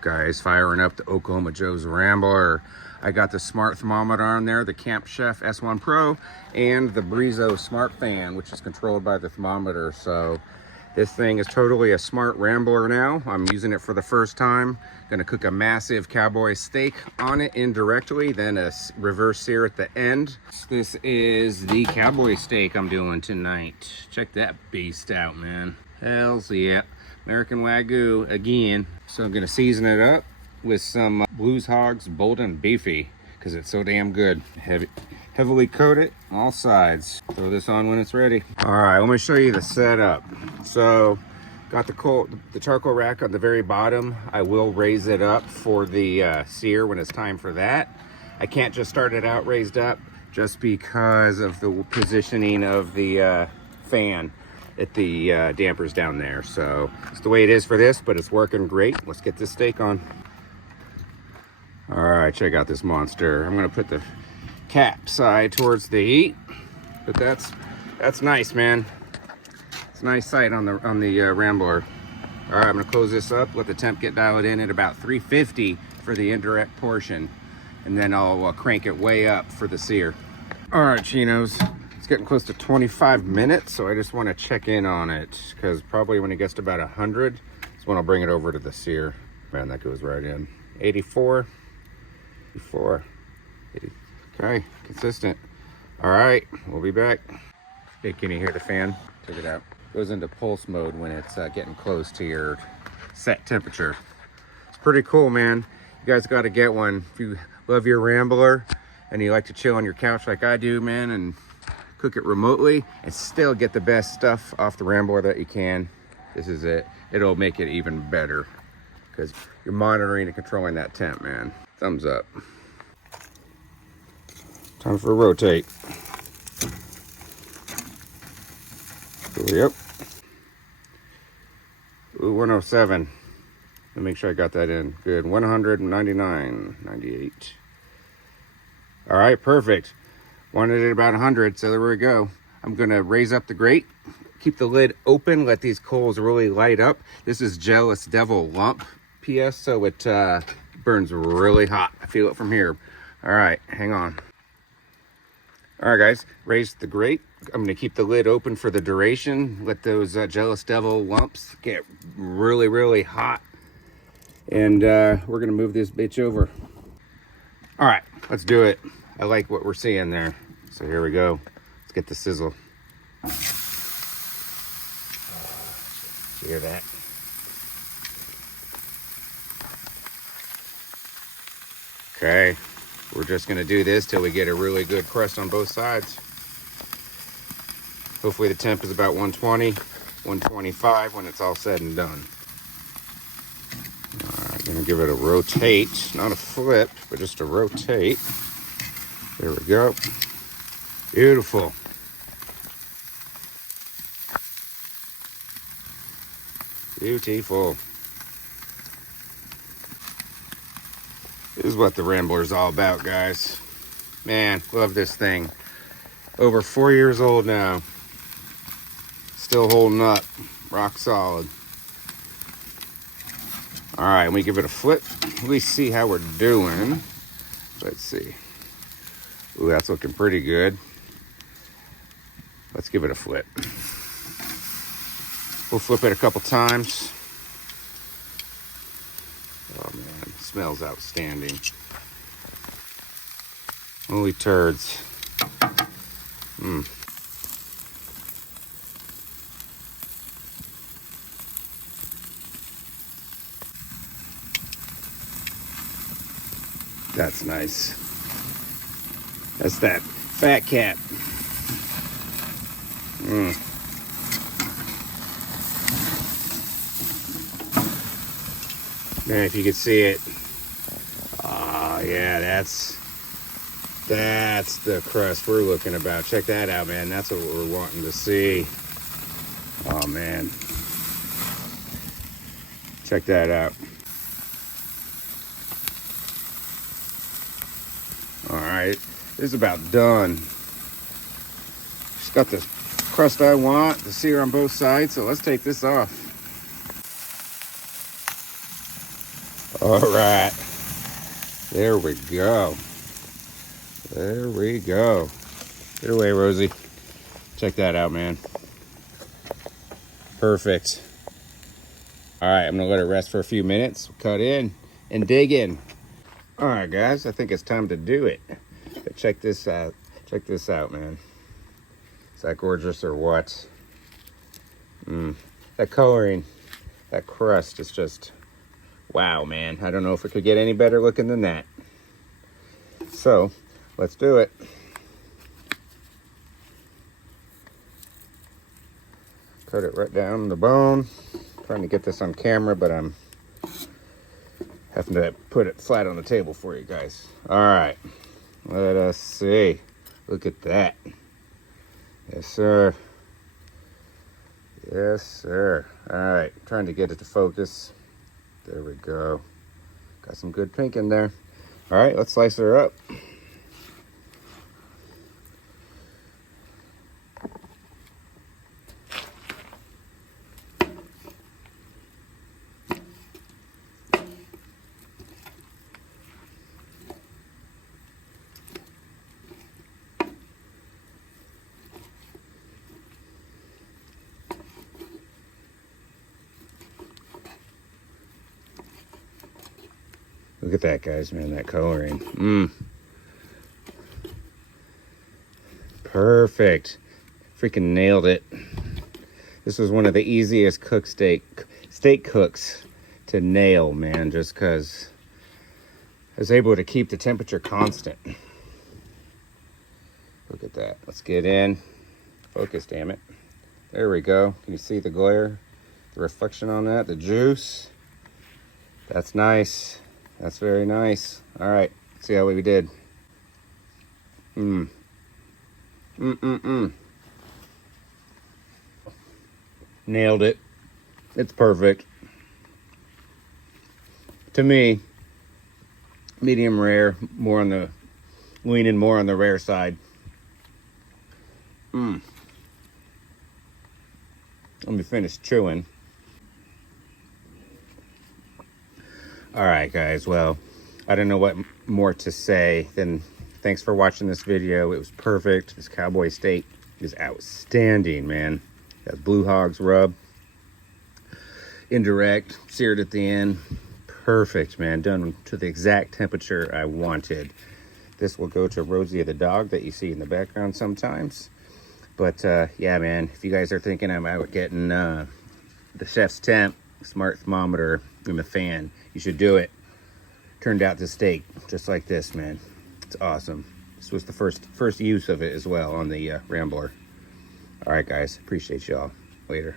up, guys? Firing up the Oklahoma Joe's Rambler. I got the smart thermometer on there, the ChefsTemp S1 Pro, and the Breezo smart fan, which is controlled by the thermometer. So this thing is totally a smart Rambler now. I'm using it for the first time. Gonna cook a massive Cowboy steak on it indirectly, then a reverse sear at the end. This is the Cowboy steak I'm doing tonight. Check that beast out, man. Hells yeah. American Wagyu again. So I'm gonna season it up with some Blues Hogs Bolton Beefy because it's so damn good. Heavily coat it on all sides. Throw this on when it's ready. All right, let me show you the setup. So got the charcoal rack on the very bottom. I will raise it up for the sear when it's time for that. I can't just start it out raised up just because of the positioning of the fan at the dampers down there. So it's the way it is for this, but it's working great. Let's get this steak on. All right, check out this monster. I'm gonna put the cap side towards the heat, but that's nice, man. It's a nice sight on the Rambler. All right, I'm gonna close this up, let the temp get dialed in at about 350 for the indirect portion, and then I'll crank it way up for the sear. All right, chinos. It's getting close to 25 minutes, so I just want to check in on it because probably when it gets to about 100 is when I'll bring it over to the sear. Man, that goes right in. 84, 84, 80. Okay, consistent. All right, we'll be back. Hey, can you hear the fan? Check it out. Goes into pulse mode when it's getting close to your set temperature. It's pretty cool, man. You guys got to get one. If you love your Rambler and you like to chill on your couch like I do, man, and cook it remotely and still get the best stuff off the Rambler that you can, this is it. It'll make it even better because you're monitoring and controlling that temp, man. Thumbs up. Time for a rotate. Yep. Ooh, 107. Let me make sure I got that in. Good. 199, 98. All right, perfect. Wanted it about 100, so there we go. I'm gonna raise up the grate, keep the lid open, let these coals really light up. This is Jealous Devil Lump PS, so it burns really hot. I feel it from here. All right, hang on. All right, guys, raised the grate. I'm gonna keep the lid open for the duration. Let those Jealous Devil lumps get really, really hot. And we're gonna move this bitch over. All right, let's do it. I like what we're seeing there. So here we go. Let's get the sizzle. Did you hear that? Okay, we're just gonna do this till we get a really good crust on both sides. Hopefully the temp is about 120, 125 when it's all said and done. All right, gonna give it a rotate, not a flip, but just a rotate. There we go. Beautiful. Beautiful. This is what the Rambler's all about, guys. Man, love this thing. Over 4 years old now. Still holding up. Rock solid. All right, let me give it a flip. At least see how we're doing. Let's see. Ooh, that's looking pretty good. Let's give it a flip. We'll flip it a couple times. Oh man, it smells outstanding. Holy turds. That's nice. That's that fat cat. Man, if you could see it. Oh yeah, that's the crust we're looking about. Check that out, man. That's what we're wanting to see. Oh man. Check that out. All right, this is about done. Just got the crust I want, the sear on both sides, so let's take this off. All right. There we go. There we go. Get away, Rosie. Check that out, man. Perfect. All right, I'm gonna let it rest for a few minutes. Cut in and dig in. All right, guys, I think it's time to do it. But check this out. Check this out, man. Is that gorgeous or what? That coloring, that crust is just, wow, man. I don't know if it could get any better looking than that. So, let's do it. Cut it right down the bone. Trying to get this on camera, but I'm having to put it flat on the table for you guys. All right, let us see. Look at that. Yes, sir. Yes, sir. All right, trying to get it to focus. There we go. Got some good pink in there. All right, let's slice her up. Look at that, guys, man, that coloring. Perfect. Freaking nailed it. This was one of the easiest steak cooks to nail, man, just because I was able to keep the temperature constant. Look at that. Let's get in. Focus, damn it. There we go. Can you see the glare? The reflection on that, the juice. That's nice. That's very nice. All right, see how we did. Nailed it. It's perfect. To me, medium rare, leaning more on the rare side. Let me finish chewing. All right, guys, well, I don't know what more to say than thanks for watching this video. It was perfect. This Cowboy Steak is outstanding, man. That Blue Hogs rub. Indirect, seared at the end. Perfect, man. Done to the exact temperature I wanted. This will go to Rosie the dog that you see in the background sometimes. But, yeah, man, if you guys are thinking I'm out getting the ChefsTemp smart thermometer and the fan, you should do it. Turned out the steak just like this, man. It's awesome. This was the first use of it as well on the Rambler. All right, guys, appreciate y'all. Later.